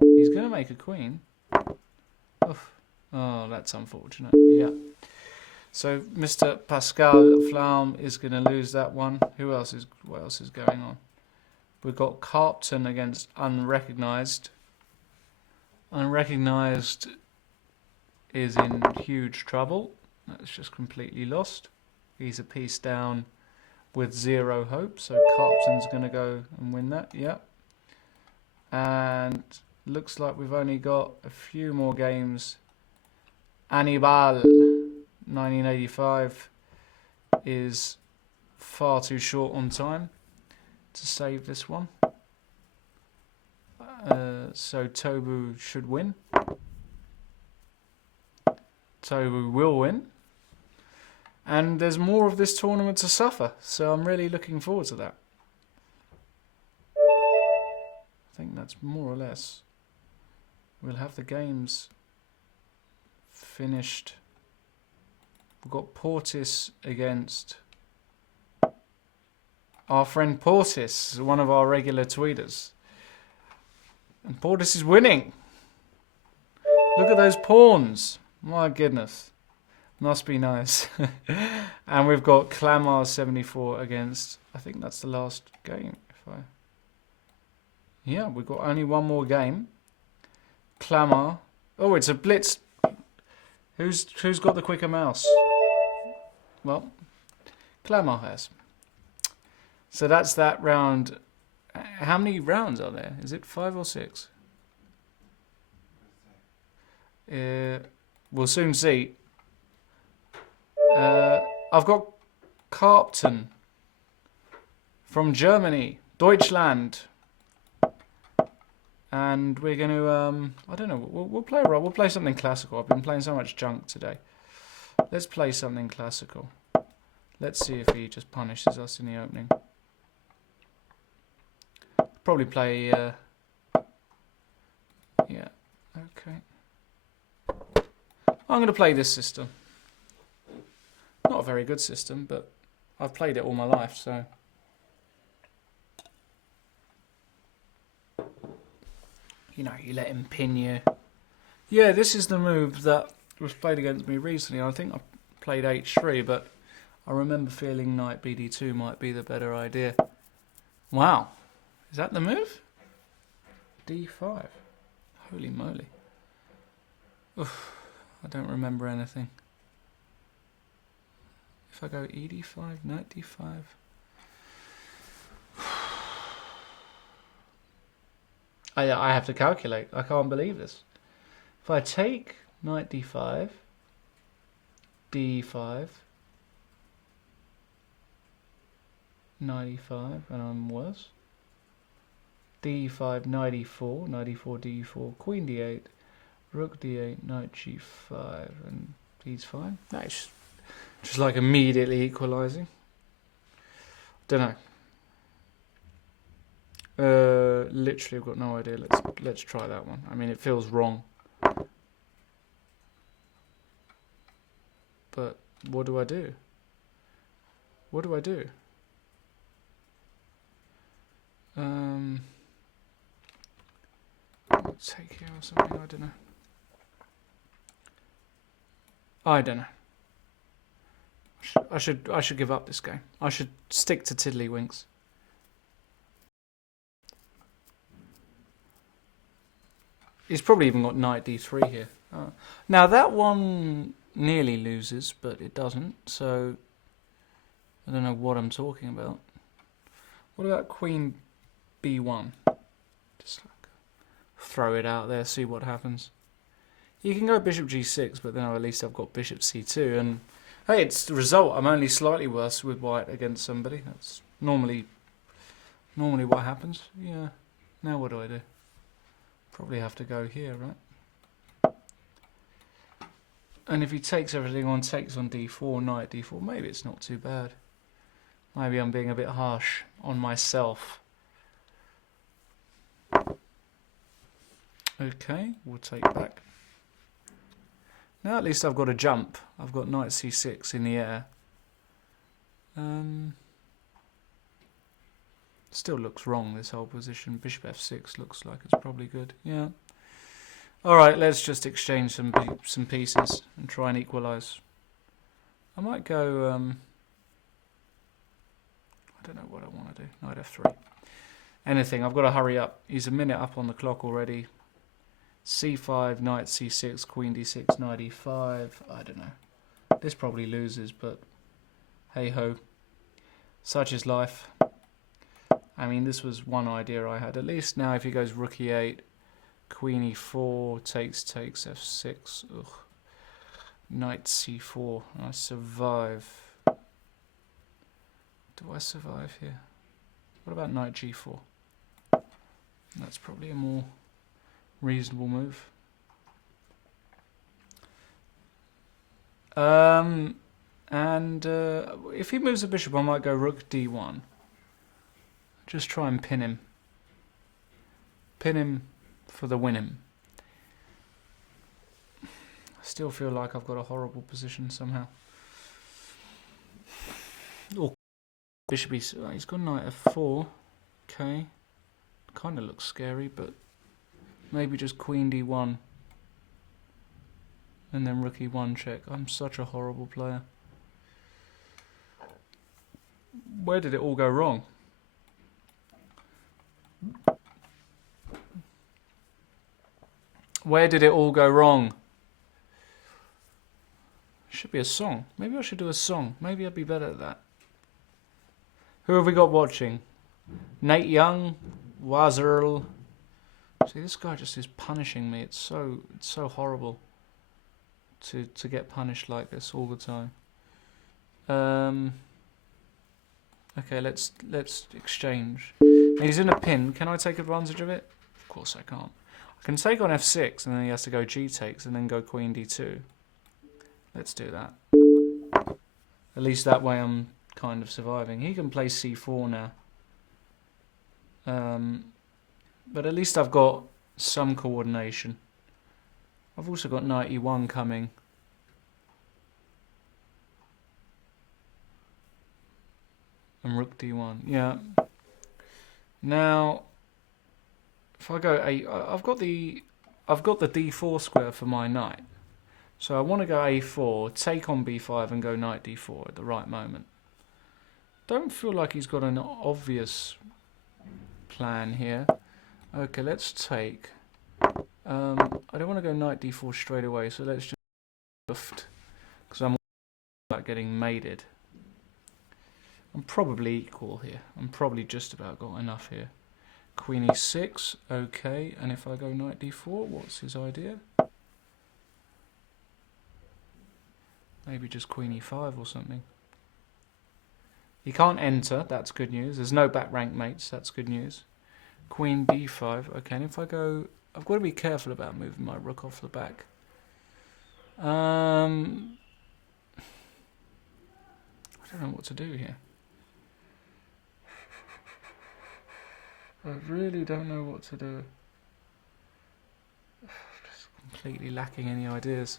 He's going to make a queen. Oof. Oh, that's unfortunate. Yeah. So, Mr. Pascal Flaum is going to lose that one. What else is going on? We've got Carpton against Unrecognised. Unrecognised is in huge trouble. That's just completely lost. He's a piece down with 0 hope. So Carpton's going to go and win that. Yeah. And looks like we've only got a few more games. Anibal 1985 is far too short on time to save this one. So Tobu should win. Tobu will win. And there's more of this tournament to suffer, so I'm really looking forward to that. I think that's more or less. We'll have the games finished. We've got Portis against our friend Portis, one of our regular tweeters. And Portis is winning. Look at those pawns. My goodness. Must be nice. And we've got Clamar 74 against, I think that's the last game. Yeah, we've got only one more game. Clamar. Oh, it's a blitz. Who's got the quicker mouse? Well, Clamar has. So that's that round. How many rounds are there? Is it 5 or 6? We'll soon see. I've got Carpton from Germany, Deutschland. And we're going to, I don't know, we'll play something classical. I've been playing so much junk today. Let's play something classical. Let's see if he just punishes us in the opening. Probably play, yeah, okay. I'm going to play this system. Not a very good system, but I've played it all my life, so. You know, you let him pin you. Yeah, this is the move that was played against me recently. I think I played H3, but I remember feeling knight BD2 might be the better idea. Wow. Is that the move? D5. Holy moly. Oof, I don't remember anything. If I go ED5, knight D5. I have to calculate. I can't believe this. If I take knight D5, D5, knight E5, and I'm worse. D5, knight E4, knight E4, D4, queen D8, rook D8, knight G5, and he's fine. Nice. Just like immediately equalising. Don't know. Literally, I've got no idea. Let's try that one. I mean, it feels wrong. But what do I do? What do I do? Take here or something. I don't know. I don't know. I should give up this game. I should stick to tiddlywinks. He's probably even got knight d3 here. Now that one nearly loses, but it doesn't. So I don't know what I'm talking about. What about queen b1? Just like throw it out there, see what happens. You can go bishop g6, but then at least I've got bishop c2. And hey, it's the result. I'm only slightly worse with white against somebody. That's normally what happens. Yeah. Now what do I do? Probably have to go here, right? And if he takes everything on, takes on d4, knight d4, maybe it's not too bad. Maybe I'm being a bit harsh on myself. Okay, we'll take back. Now at least I've got a jump. I've got knight c6 in the air. Still looks wrong, this whole position. Bishop f6 looks like it's probably good. Yeah. Alright, let's just exchange some pieces and try and equalise. I might go... I don't know what I want to do. Knight f3. Anything. I've got to hurry up. He's a minute up on the clock already. c5, knight c6, queen d6, knight e5. I don't know. This probably loses, but hey-ho. Such is life. I mean, this was one idea I had. At least now if he goes rook e8, queen e4, takes f6, ugh. Knight c4, I survive. Do I survive here? What about knight g4? That's probably a more reasonable move. If he moves a bishop, I might go rook d1. Just try and pin him. Pin him for the win him. I still feel like I've got a horrible position somehow. Oh, bishop he's got knight f4. Okay. Kind of looks scary, but maybe just queen d1. And then rook e1 check. I'm such a horrible player. Where did it all go wrong? Where did it all go wrong? Should be a song. Maybe I should do a song. Maybe I'd be better at that. Who have we got watching? Nate Young, Wazerl. See, this guy just is punishing me. It's so horrible to get punished like this all the time. Okay, let's exchange. Now he's in a pin. Can I take advantage of it? Of course I can't. I can take on f6 and then he has to go g takes and then go queen d2. Let's do that. At least that way I'm kind of surviving. He can play c4 now. But at least I've got some coordination. I've also got knight e1 coming. And rook d1. Yeah. Now, if I go I've got the d4 square for my knight. So I want to go a4, take on b5 and go knight d4 at the right moment. Don't feel like he's got an obvious plan here. Okay, let's take. I don't want to go knight d4 straight away, so let's just because I'm about getting mated. I'm probably equal here. I'm probably just about got enough here. Queen e6, okay. And if I go knight d4, what's his idea? Maybe just queen e5 or something. He can't enter, that's good news. There's no back rank mates, that's good news. Queen b5, okay. And if I go, I've got to be careful about moving my rook off the back. I don't know what to do here. I really don't know what to do. Just completely lacking any ideas.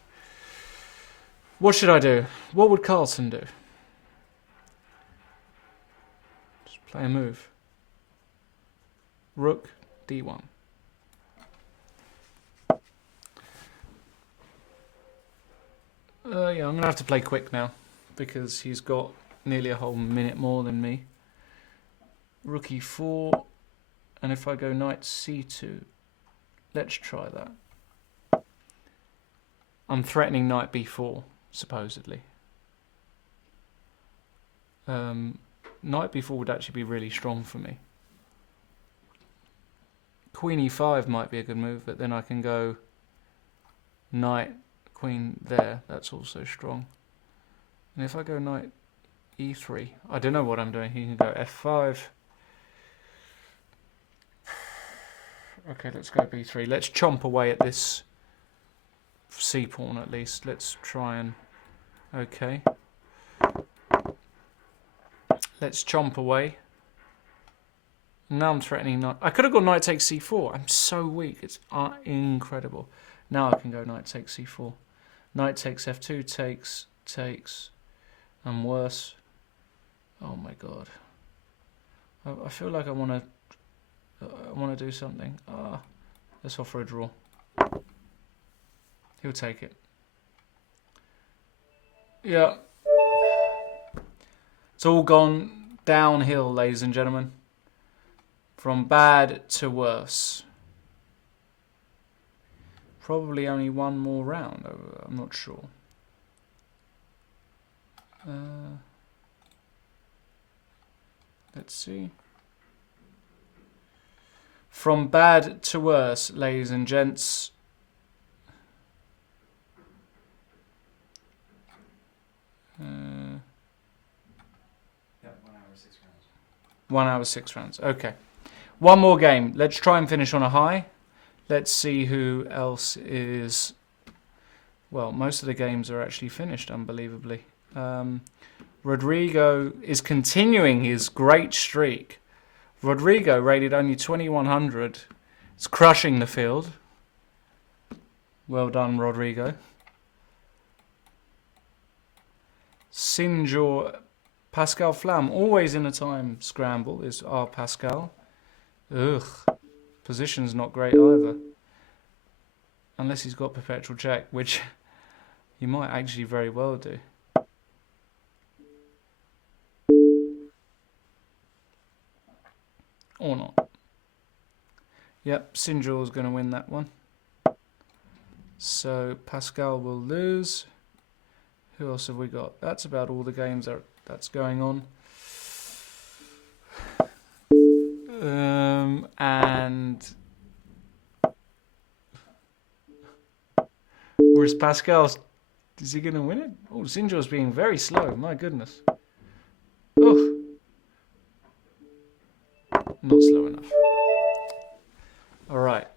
What should I do? What would Carlson do? Just play a move. Rook d1. Yeah, I'm going to have to play quick now because he's got nearly a whole minute more than me. Rook e4. And if I go knight c2, let's try that. I'm threatening knight b4, supposedly. Knight b4 would actually be really strong for me. Queen e5 might be a good move, but then I can go knight, queen there. That's also strong. And if I go knight e3, I don't know what I'm doing. He can go f5. Okay, let's go b3. Let's chomp away at this c pawn at least. Let's try and... Okay. Let's chomp away. Now I'm threatening knight. I could have gone knight takes c4. I'm so weak. It's incredible. Now I can go knight takes c4. Knight takes f2, takes. I'm worse. Oh my god. I feel like I want to do something. Let's offer a draw. He'll take it. Yeah. It's all gone downhill, ladies and gentlemen. From bad to worse. Probably only one more round. I'm not sure. Let's see. From bad to worse, ladies and gents. Yeah, 1 hour, 6 rounds. 1 hour, 6 rounds. Okay. One more game. Let's try and finish on a high. Let's see who else is... Well, most of the games are actually finished, unbelievably. Rodrigo is continuing his great streak. Rodrigo rated only 2100. It's crushing the field. Well done, Rodrigo. Sinjor Pascal Flam, always in a time scramble, is our Pascal. Ugh. Position's not great either. Unless he's got perpetual check, which he might actually very well do. Or not. Yep, Sinjor's going to win that one. So Pascal will lose. Who else have we got? That's about all the games that's going on. And where's Pascal? Is he going to win it? Oh, Sinjor's being very slow. My goodness. Oh, not slow enough. All right.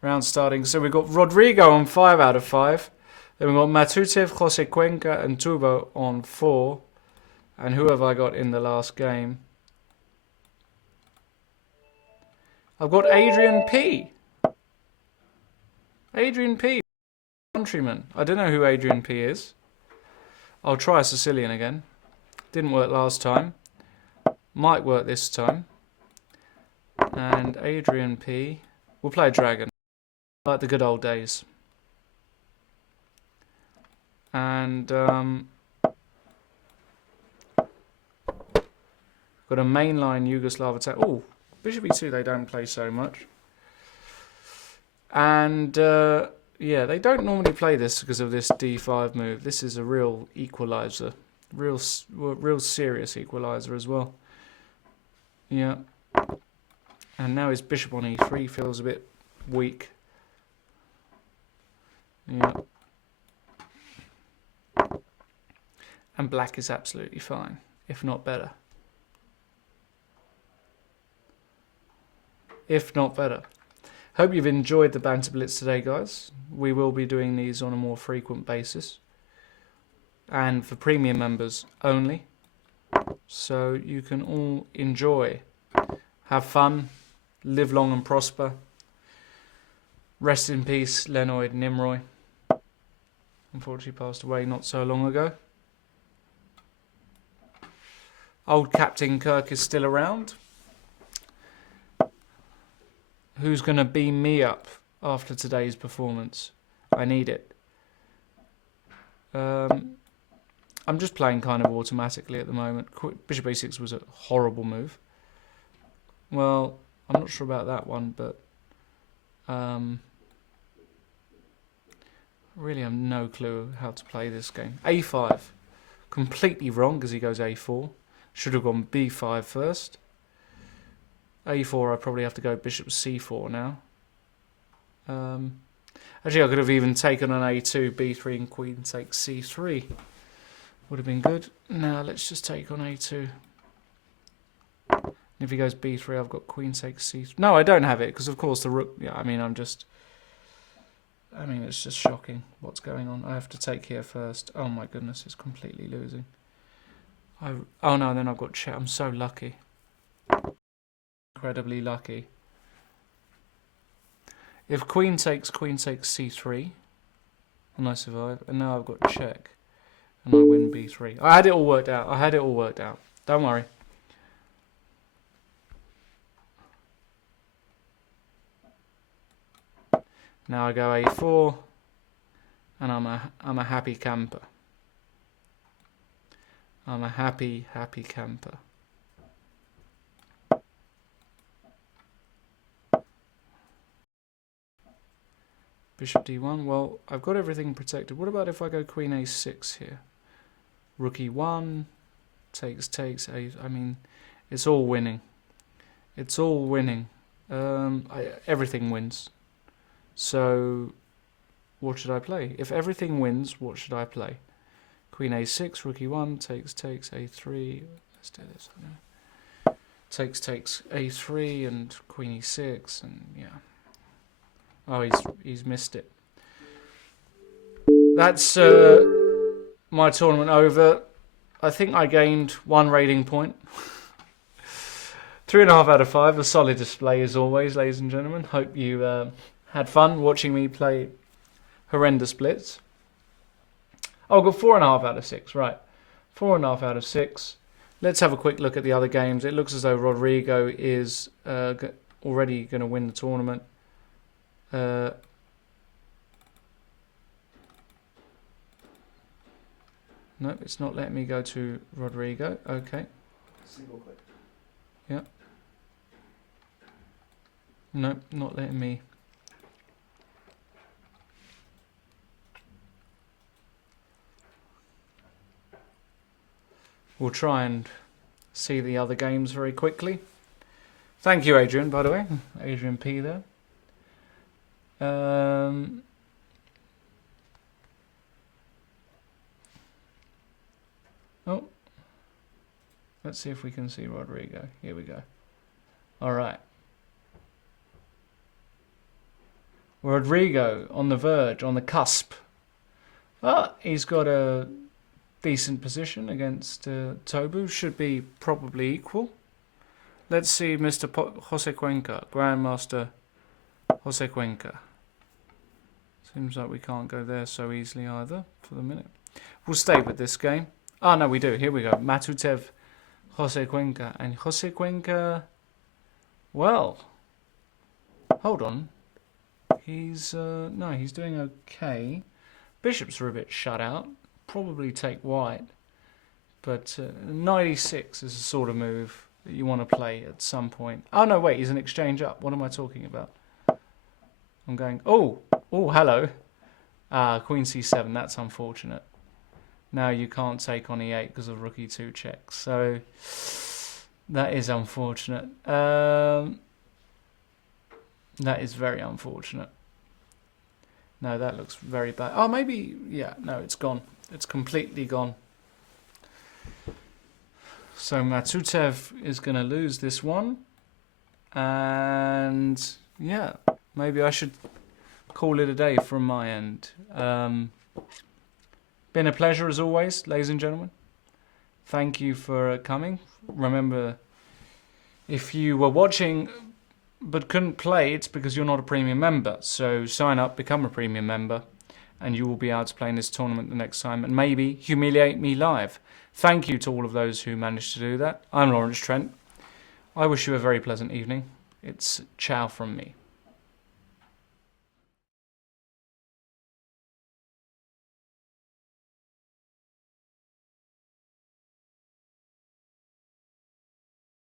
Round starting. So we've got Rodrigo on 5 out of 5. Then we've got Matutev, Jose Cuenca, and Tubo on 4. And who have I got in the last game? I've got Adrian P. Adrian P. Countryman. I don't know who Adrian P is. I'll try a Sicilian again. Didn't work last time. Might work this time. And Adrian P. We'll play Dragon. Like the good old days. And got a mainline Yugoslav attack. Oh, Bishop E2 they don't play so much. And yeah, they don't normally play this because of this D5 move. This is a real equalizer. Real serious equalizer as well. Yeah. And now his bishop on E3 feels a bit weak. Yeah. And black is absolutely fine, if not better. If not better. Hope you've enjoyed the Banter Blitz today, guys. We will be doing these on a more frequent basis. And for premium members only. So you can all enjoy. Have fun. Live long and prosper. Rest in peace, Leonid Nimroy. Unfortunately passed away not so long ago. Old Captain Kirk is still around. Who's going to beam me up after today's performance? I need it. I'm just playing kind of automatically at the moment. Bishop A6 was a horrible move. Well, I'm not sure about that one, but really have no clue how to play this game. A5. Completely wrong because he goes A4. Should have gone B5 first. A4, I probably have to go bishop C4 now. Actually, I could have even taken on A2, B3, and queen takes C3. Would have been good. Now, let's just take on A2. And if he goes B3, I've got queen takes C3. No, I don't have it, because of course the rook... Yeah, I mean, it's just shocking what's going on. I have to take here first. Oh my goodness, it's completely losing. Oh no, then I've got check. I'm so lucky. Incredibly lucky. If queen takes C3, and I survive, and now I've got check, and I win B3. I had it all worked out. Don't worry. Now I go A4, and I'm a happy camper. I'm a happy camper. Bishop D1. Well, I've got everything protected. What about if I go Queen A6 here? Rook E1, takes, I mean, it's all winning. It's all winning. Everything wins. So, what should I play? If everything wins, what should I play? Queen A6, Rook E1, takes, A3. Let's do this. Takes, A3, and Queen E6, and yeah. Oh, he's missed it. That's my tournament over. I think I gained 1 rating point. 3.5 out of 5. A solid display as always, ladies and gentlemen. Hope you had fun watching me play horrendous blitz. Oh, I got 4.5 out of 6. Right, 4.5 out of 6. Let's have a quick look at the other games. It looks as though Rodrigo is already going to win the tournament. No, it's not letting me go to Rodrigo. Okay. Single click. Yeah. No, not letting me. We'll try and see the other games very quickly. Thank you, Adrian, by the way. Adrian P there. Oh. Let's see if we can see Rodrigo. Here we go. All right. Rodrigo on the verge, on the cusp. Ah, he's got a decent position against Tobu. Should be probably equal. Let's see Mr. Jose Cuenca, Grandmaster Jose Cuenca. Seems like we can't go there so easily either for the minute. We'll stay with this game. Ah, no, we do. Here we go. Matutev, Jose Cuenca. And Jose Cuenca, well, hold on. He's, no, he's doing okay. Bishops are a bit shut out. Probably take white. But 96 is the sort of move that you want to play at some point. Oh, no, wait, he's an exchange up. What am I talking about? I'm going, oh, hello. Queen c7, that's unfortunate. Now you can't take on e8 because of rook e2 checks. So that is unfortunate. That is very unfortunate. No, that looks very bad. Oh, maybe, yeah, no, it's gone. It's completely gone. So Matutev is going to lose this one. And, yeah, maybe I should call it a day from my end. Been a pleasure as always, ladies and gentlemen. Thank you for coming. Remember, if you were watching but couldn't play, it's because you're not a premium member. So sign up, become a premium member, and you will be able to play in this tournament the next time and maybe humiliate me live. Thank you to all of those who managed to do that. I'm Lawrence Trent. I wish you a very pleasant evening. It's ciao from me.